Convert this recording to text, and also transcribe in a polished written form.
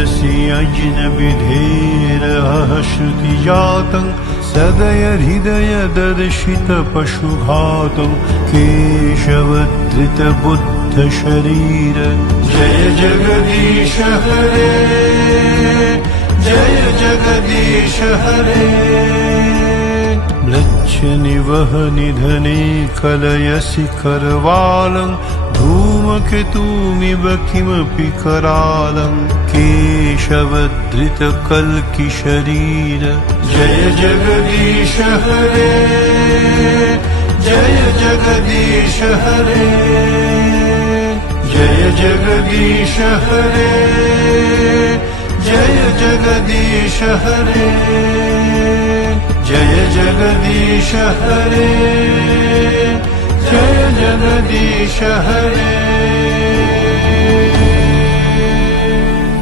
शिरसि अजिनविधेरः श्रुतिजातं सदय हृदय दर्शित पशुघातं केशवधृतबुद्ध शरीर जय जगदीश हरे जय जगदीश हरे म्लेच्छ निवह निधने कलयसि करवालं धूमकेतुमिव किमपि करालं केशवधृतकल्कि शरीर जय जगदीश हरे जय जगदीश हरे जय जगदीश हरे जय जगदीश हरे जय जगदीश हरे जय जगदीश हरे।